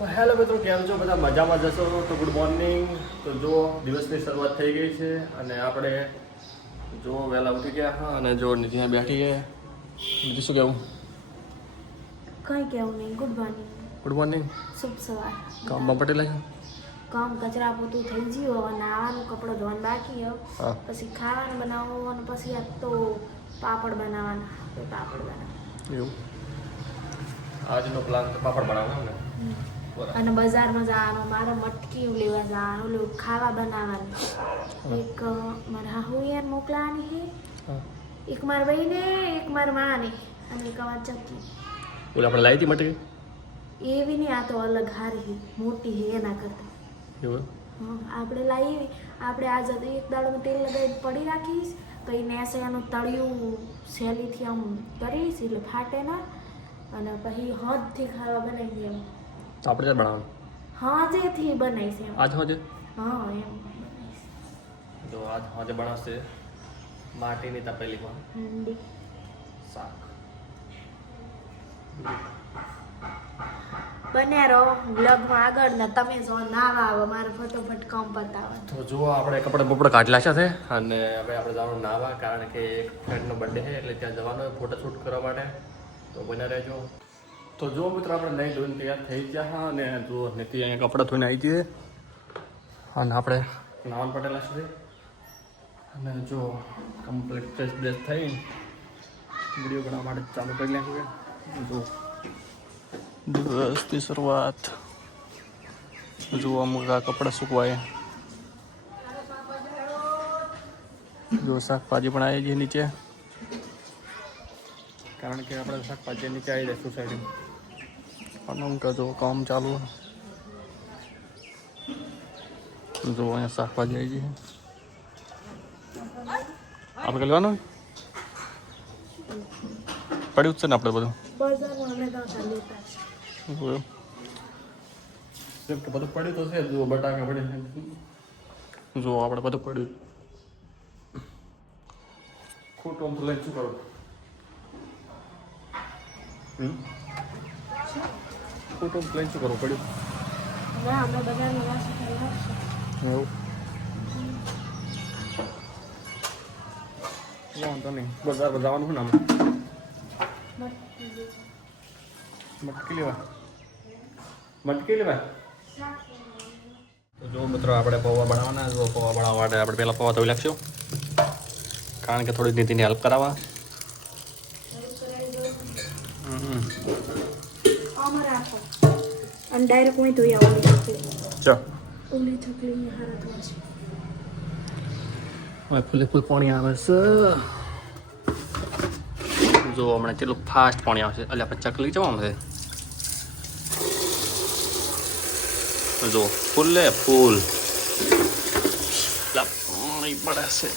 તો હેલો મિત્રો, કેમ છો બધા? મજામાં જશો તો ગુડ મોર્નિંગ. તો જો દિવસની શરૂઆત થઈ ગઈ છે અને આપણે જો વહેલા ઉઠી ગયા હા અને જો નીચે બેઠી છે. બીજું શું કહેવું? કઈ કેવું નહીં. Good morning. Good morning. શુભ સવાર. કામ પટેલા છે? કામ કચરા પોતું થઈ ગયું. હવે નાવાનું, કપડો ધોવાનું બાકી હવે. હા. પછી ખાવાનું બનાવવાનું અને પછી આ તો પાપડ બનાવવાના. તો પાપડ બનાવવાના. એવું આજનો પ્લાન તો પાપડ બનાવવાનો ને. બરાબર. અને બજારમાં જવાનું, મારે મટકી લેવા જવાનું, ઓલું ખાવા બનાવવાનું. એક મારા હાહુયાર મોકલાવાની છે, હા. એક મારા ભાઈને, એક મારા માને અને એક અમારી ચક્કી. ઓલે આપણે લાવી હતી મટકી? એવી નહીં, આ તો અલગ હારી છે, મોટી છે એના કરતાં. એવું આપણે લાવી, આપણે આજ એક દાડોમાં તેલ લગાવીને પડી રાખીશ, પછી નેસે એનું તળિયું સહેલીથી આમ કરીશ એટલે ફાટે ના, અને પછી હદથી ખાવા બનાવી દે એમ. તો આપણે ક્યારે બનાવવાનું? હજેથી બનાવીશ એમ. આજ હોજે? હા એમ બનાવીશ. જો આજ હોજે બનાવશે માટીની તપેલીમાં હંડી. શાક. બન્યા રહો વ્લોગમાં આગળ ને તમે જો નાવા આવો, મારે ફટોફટ કામ પતાવવાનું. તો જુઓ, આપણે કપડાં બપડા કાઢલા છે અને હવે આપણે જવાનું નાવા, કારણ કે એક ફ્રેન્ડનો બર્થડે છે એટલે ત્યાં જવાનું હોય ફોટો શૂટ કરવા માટે. તો બન્યા રહેજો. તો જો મિત્રો, આપણે નહીં ધોઈને તૈયાર થઈ ગયા હા અને જો નીતિ અહીંયા કપડાં ધોઈને આવી જઈએ અને આપણે નાવાનું પટેલા છે અને જો કમ્પ્લીટ ફ્રેશ બ્રેશ થઈ વિડીયો બનાવવા માટે ચાલુ કરી નાખ્યું. જો દિવસની શરૂઆત. જો અમુક આ કપડાં સુકવાય. જો શાકભાજી પણ આવી છે નીચે, કારણ કે આપણે શાકભાજી નીચે આવી જાય સોસાયટી. અને જો કામ ચાલુ. જો અહીંયા શાકભાજી આવી છે. આપણે લેવાનું પડ્યું જ છે ને આપણે બધું. બજારમાં અમે તો લેતા છે. બધું પડ્યું તો છે. જો બટાકા પડે, જો આપણે બધું પડ્યું. ખોટું આમ તો લઈને શું કરું? ખોટું લઈને શું કરવું પડ્યું? ના, અમે બજારમાં વાસી ખાઈ આવશું. એવું વાંધો નહીં. બજાર જવાનું છે ને આમાં મટકી લેવા. તો જો મિત્રો, આપણે પૌવા બનાવવાના. જો પૌવા બનાવવા માટે આપણે પહેલાં પૌવા ધોઈ નાખશું, કારણ કે થોડી નીતિની હેલ્પ કરાવવા. આમાં રાખો અને ડાયરેક્ટ કોઈ ધોઈ આવવાની ચો ઓલી ચકલી હારા ધોવા છે. હવે ફૂલે ફૂલ પાણી આવે છે. જો હમણાં કેટલું ફાસ્ટ પાણી આવશે. એટલે આપણે ચકલી જવાનું છે. જો ફૂલે ફૂલ પાણી પડે છે.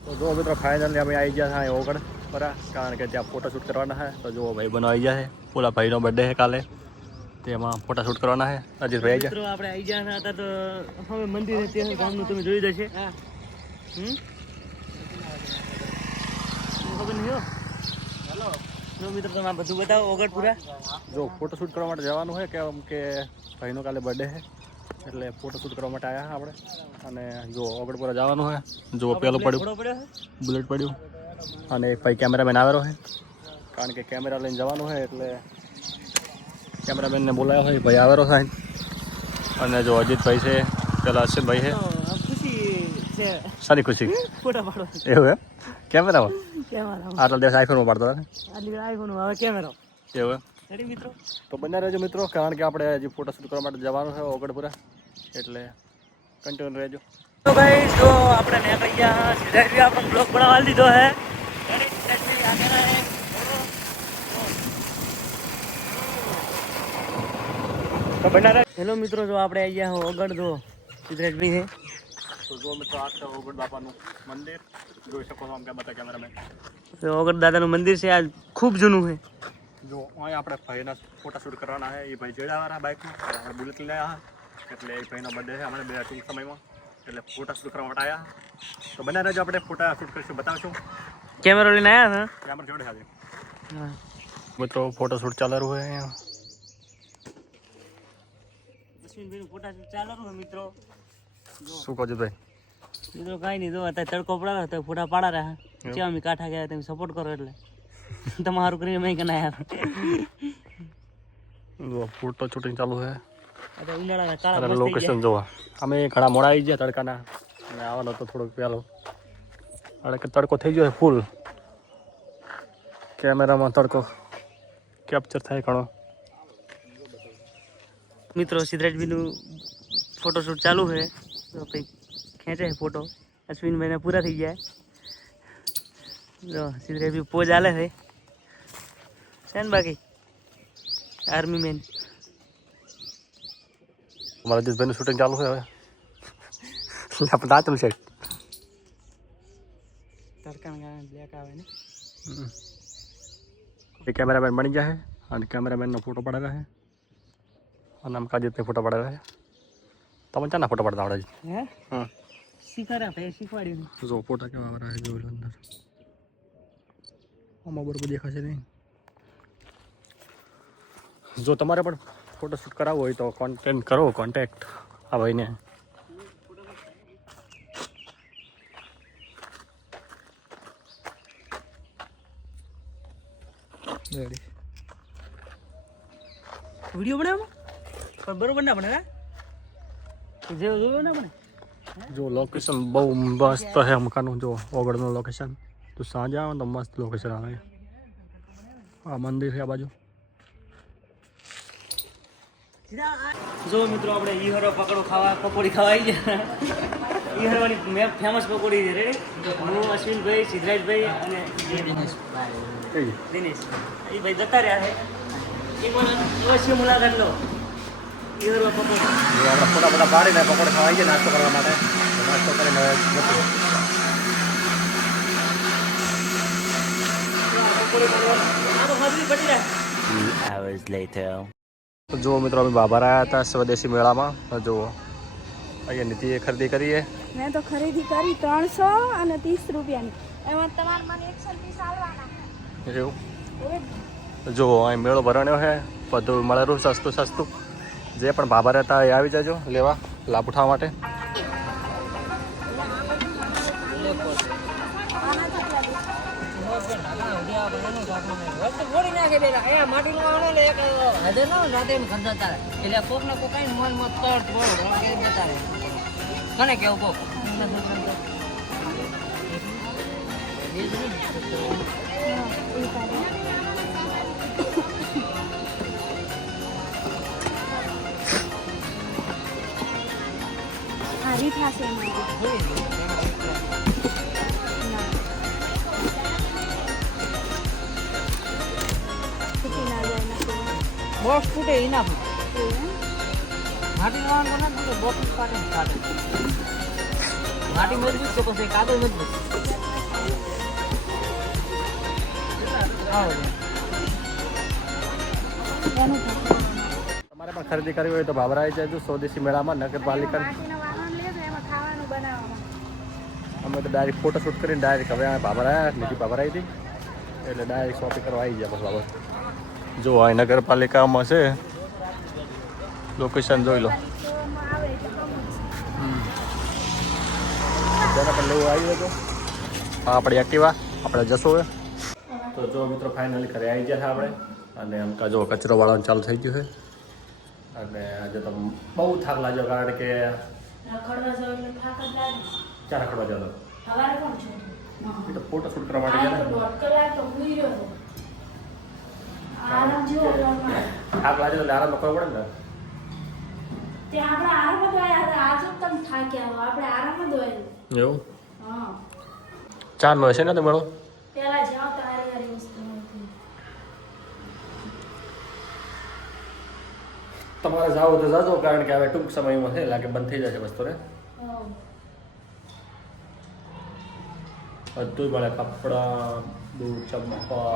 તો જો મિત્રો, ફાઇનલી અમે આવી ગયા હતા ઓગણ બરા, કારણ કે ત્યાં ફોટો શૂટ કરવાના છે. તો જો ભાઈ બનો આવી ગયા છે. ઓલા ભાઈનો બર્થડે છે કાલે, તેમાં ફોટા શૂટ કરવાના છે. અજીતભાઈ આવી ગયા. આપણે આવી ગયા હતા તો હવે મંદિર ત્યાં ગામનું તમે જોઈ જશે. ખબર નહીં હો. જો મિત્રો, તમે આ બધું બતાવો ઓગણપુરા. જો ફોટો શૂટ કરવા માટે જવાનું હોય, કેમ કે ભાઈનો કાલે બર્થડે છે એટલે ફોટો શૂટ કરવા માટે આવ્યા આપણે. અને જો ઓગણપુરા જવાનું હોય. જો પેલું પડ્યું બુલેટ પડ્યું અને એક ભાઈ કેમેરામેન આવેલો છે, કારણ કે કેમેરા લઈને જવાનું હોય એટલે કેમેરામેનને બોલાવ્યો હોય. ભાઈ આવેલો છે અને જો અજીતભાઈ છે, પેલા અશ્વિનભાઈ છે. ખુશી છે. સારી ખુશી. ફોટા પાડો. એવું એમ? કેમેરામાં કેમેરા આટલા દિવસ આઈફોનમાં પાડતો હતા ને? આટલી આઈફોન હવે કેમેરા. એવું એમ? રેડી મિત્રો? તો બન્યા રહેજો મિત્રો, કારણ કે આપણે હજી ફોટો શૂટ કરવા માટે જવાનું છે ઓગણપુરા, એટલે કન્ટિન્યુ રહેજો. તો ભાઈ જો આપણે ને કહી ગયા સીધા આપણને બ્લોગ બનાવવા દીધો હે. રેડી? સીધા આગળ હે. તો બના રહે. હેલો મિત્રો, જો આપણે આવી ગયા ઓગણ જો સિદ્ધરાજભાઈ છે. તો જો મિત્રો, આ છે ઓગણ બાપાનું મંદિર. જોઈ શકો છો આમ કે બધા કેમેરામેન. તો ઓગણ દાદાનું મંદિર છે, આ ખૂબ જૂનું છે. જો અહીં આપણે ભાઈના ફોટા શૂટ કરવાના છે. એ ભાઈ જેડાવાળા બાઇકમાં આપણે બુલેટ લઈ આવ્યા, એટલે એ ભાઈનો બર્થડે છે હમણાં બે ટૂંક સમયમાં, એટલે ફોટા શૂટ કરવા માટે આવ્યા. તો બના રહેજો, આપણે ફોટા શૂટ કરીશું, બતાવશું. कैमरा लेने आया था कैमरा जोड़े हाजे हाँ। મિત્રો ફોટો શૂટ ચાલુ રહ્યું है यहाँ અશ્વિનભાઈ ફોટા ચાલુ રહ્યું મિત્રો શું કહો છો ભાઈ મિત્રો કાંઈ નહીં જો અત્યારે તડકો પડાવે તો ફોટા પાડા રહ્યા છે અમે કાંઠા ગયા તમે સપોર્ટ કરો એટલે તમારું કરીને મેં કે ના યાર જો ફોટો શૂટિંગ ચાલુ છે અત્યારે ઉનાળાના કાળા અને લોકેશન જોવા અમે ઘણા મોડા આવી ગયા તડકાના અને આવવાનો તો થોડોક પહેલો અને કે તડકો થઈ ગયો છે ફૂલ કેમેરામાં તડકો કેપ્ચર થાય ઘણો મિત્રો સિદ્ધરાજભાઈનું ફોટોશૂટ ચાલુ છે તો કંઈક ખેંચે છે ફોટો અશ્વિનભાઈને પૂરા થઈ ગયા જો સિદ્ધરાજભાઈ પોજ આલે છે ને બાકી આર્મી મેન અમારા જસભાઈનું શૂટિંગ ચાલુ છે હવે આપણે રાતનું છે તડકાના કારણે બ્લેક આવે ને એ કેમેરામેન બની ગયા છે અને કેમેરામેનનો ફોટો પડેલા છે અને આમ કાજિતને ફોટો પડેલા છે તમે ચાના ફોટો પડતા આવડે છે હે હા શીખવાડ્યા ભાઈ શીખવાડ્યું જો ફોટા કેવા આવડા છે જોઈ લો અંદર આમાં બરોબર દેખાશે નહીં જો તમારે પણ ફોટોશૂટ કરાવવો હોય તો કોન્ટેક્ટ કરો કોન્ટેક્ટ આ ભાઈને વિડીયો બનાવો પણ બરોબર ના બને જેવું જોયું ના બને જો લોકેશન બહુ મસ્ત છે મકાનનું જો ઓગળનું લોકેશન તો સાંજે આવે તો મસ્ત લોકેશન આવે આ મંદિર છે આ બાજુ જો મિત્રો આપણે ઈહરો પકડો ખાવા પકોડી ખાવા આવી ગયા ઈહરવાની ફેમસ પકોડી છે રેડી હું અશ્વિનભાઈ સિદ્ધરાજભાઈ અને દિનેશ એ ભાઈ જતા રહ્યા છે એક વાર અવશ્ય મુલાકાત લો ઈહરવા પકોડી આપણે ફોટા ફોટા પાડીને પકોડે ખાવા આવી ગયા નાસ્તો કરવા માટે નાસ્તો કરીને પકોડી આ તો ખાધી પડી રહે hours later. તો જુઓ મિત્રો અમે બાબર આવ્યા હતા સ્વદેશી મેળામાં જુઓ અહીંયા નીતિએ ખરીદી કરીએ મેં તો ખરીદી કરી 300 અને 30 રૂપિયાની એમાં તમારે મને 130 આલવાના એવું જુઓ અહીં મેળો ભરાણ્યો છે બધું મળેલું સસ્તું સસ્તું જે પણ બાબર હતા એ આવી જજો લેવા લાભ ઉઠાવવા માટે હારી થશે બોક્સ ફૂટે એના માટી વાળવાનું ના ફૂટે બોક્સ ફાટે ફાટે માટી મજબૂત તો પછી કાદવ મજબૂત તમારે પણ ખરીદી કરવી હોય તો બાબરા આવી જજો સ્વદેશી મેળામાં નગરપાલિકા અમે તો ડાયરેક્ટ ફોટો શૂટ કરીને ડાયરેક્ટ હવે બાબર આવ્યા નીતિ બાબર આવી હતી એટલે ડાયરેક્ટ શોપિંગ કરવા આવી ગયા બસ બાબર જો આ નગરપાલિકામાં છે લોકેશન જોઈ લો જેને પણ લેવું આવી હતો હા આપણી એક્ટિવા આપણે જશો હવે તો જો મિત્રો ફાઇનલી ઘરે આવી ગયા છે આપણે અને આમ તો જો કચરો વાળવાનું ચાલુ થઈ ગયું છે અને આજે તો બહુ થાક લાગ્યો કારણ કે ચાર રખડવા જતો એ તો ફોટો શૂટ કરવા માટે ગયા થાક લાગે તો આરામ કરવો પડે ને એવું ચારનો હશે ને તો મેળો તમારે જાવ તો જાજો કારણ કે હવે ટૂંક સમયમાં છે લાગે બંધ થઈ જશે વસ્તુ રે બધું મળે કપડા દૂધ ચંપા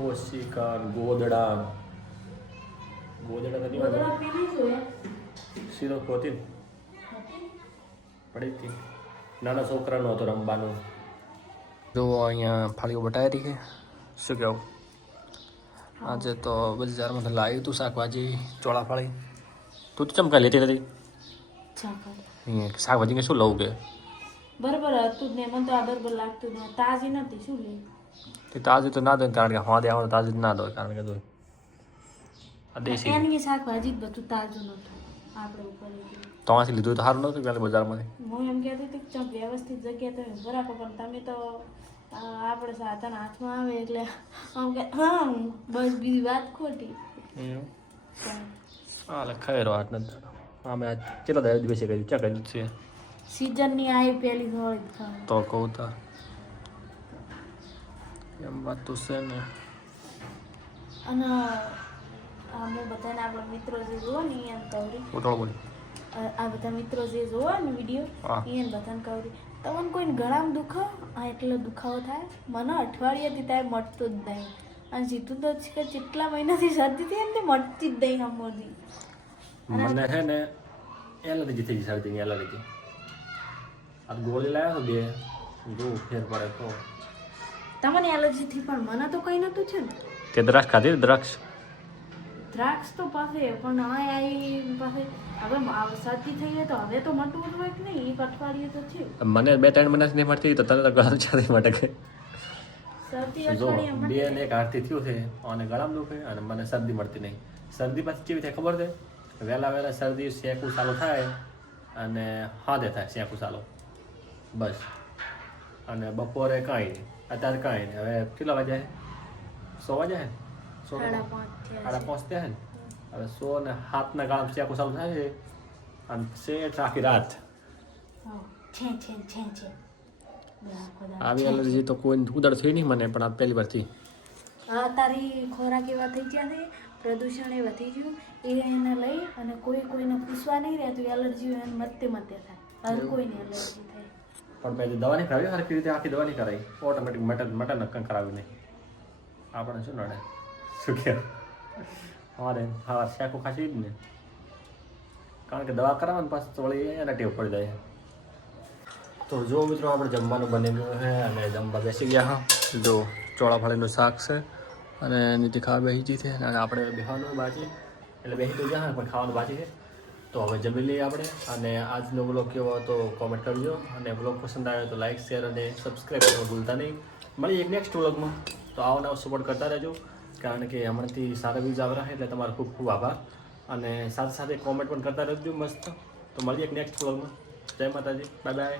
ઓશિકા ગોદડા ગોદડા નથી સીધો ખોતી પડી હતી નાના છોકરાનો હતો રમવાનું જો અહીંયા ફાળીઓ બટાયેલી છે શું કહેવું આજે તો બજારમાં લાવ્યું તું શાકભાજી ચોળાફાળી તું તો ચમકા લેતી નથી અહીંયા શાકભાજી કે શું લઉં કે બરાબર હતું જ ને મને તો આ બરાબર લાગતું ને તાજી નથી શું લે તે તાજું તો ના દો કારણ કે હા દેવાનું તાજું ના દો કારણ કે જો આ દેશી એની શાકભાજી જ બધું તાજું નતું આપણે ઉપર તો અહીંથી લીધું તો સારું નહોતું પેલા બજારમાંથી હું એમ કહેતી હતી કે ચમ વ્યવસ્થિત જગ્યા તમે બરાબર પણ તમે તો આપણે સાધન હાથમાં આવે એટલે આમ કે હા બસ બીજી વાત ખોટી હાલે ખૈરો હાથ નથી અમે આજ કેટલા દાડા દિવસે કર્યું ક્યાં કર્યું છે સિઝનની આવી પેલી થોડી ખાવા તો કહું તાર એમ વાત તો છે ને અને હું બધાને આપણા મિત્રો જે જુઓ ને એને કવરી ઉઠો બોલ આ બધા મિત્રો જે જોવો ને વિડીયો હા. એને બધાને કવરી તમને કોઈને ગળામાં દુખો એટલો દુખાવો થાય મને અઠવાડિયાથી થાય મટતું જ નહીં અને સીધું તો કે કેટલા મહિનાથી શરદી થઈ ને તે મટતી જ નહીં આમોથી મને છે ને એલર્જી થઈ ગઈ શરદી એલર્જી આ ગોળી લાવ્યો બે જો ફેર પડે તો તમને એલર્જીથી પણ મને તો કંઈ નહોતું છે ને તે દ્રાક્ષ ખાધી દ્રાક્ષ દ્રાક્ષ તો પાસે પણ આવી પાસે હવે શરદી થઈ ગઈ તો હવે તો મટવું જ હોય કે નહીં એક અઠવાડિયું તો છે મને 2-3 મહિનાથી નહીં મળતી તો તને તો ગળા ચાલી માટે કે શરદી જો અઠવાડિયા બે ને એક હાથથી થયું છે અને ગળામાં દુખે અને મને શરદી મળતી નહીં શરદી પાછી કેવી થાય ખબર છે વહેલા વહેલા શરદી શેકું ચાલુ થાય અને હાથે થાય શેકું ચાલુ બસ અને બપોરે કાંઈ નહીં અત્યારે કાંઈ નહીં હવે કેટલા વાગ્યા 100 વાગ્યા હે 5:30 થયા હે ને હવે 100 ને 7 ના ગાળામાં શેકું ચાલુ થાય છે અને શેઠ આખી રાત આવી એલર્જી તો કોઈ ઉદર થઈ નહીં મને પણ આ પહેલી વાર થઈ તારી ખોરાક એવા થઈ ગયા છે પ્રદૂષણ એ વધી ગયું એને લઈ અને કોઈને પૂછવા નહીં રહેતું એલર્જી એને મતે થાય હર કોઈને એલર્જી થાય પણ મેં દવા નહીં કરાવી હરખી રીતે આખી દવા નહીં કરાવી ઓટોમેટિક મટન નક્કન કરાવી નહીં આપણે શું નડે શું કે હા શેકો ખાસી જ ને કારણ કે દવા કરાવે ને પાછું વળી એને ટેવ પડી જાય તો જો મિત્રો આપણે જમવાનું બની ગયું છે અને જમવા બેસી ગયા હા જો ચોળાફળીનું શાક છે અને નીતિ ખાવા બેસી ગઈ છે અને આપણે બેસવાનું બાકી એટલે બેસી તો ગયા પણ ખાવાનું બાકી છે તો હવે જમી લઈએ આપણે અને આજનો બ્લોગ કેવો હતો કોમેન્ટ કરજો અને બ્લોગ પસંદ આવ્યો તો લાઇક શેર અને સબસ્ક્રાઈબ કરવાનું ભૂલતા નહીં મળીએ એક નેક્સ્ટ બ્લોગમાં તો આવો નવો સપોર્ટ કરતા રહેજો કારણ કે હમણાંથી સારા વ્યૂઝ આવી રહ્યા એટલે તમારો ખૂબ ખૂબ આભાર અને સાથે સાથે કોમેન્ટ પણ કરતા રહેજો મસ્ત તો મળીએ એક નેક્સ્ટ બ્લોગમાં જય માતાજી બાય બાય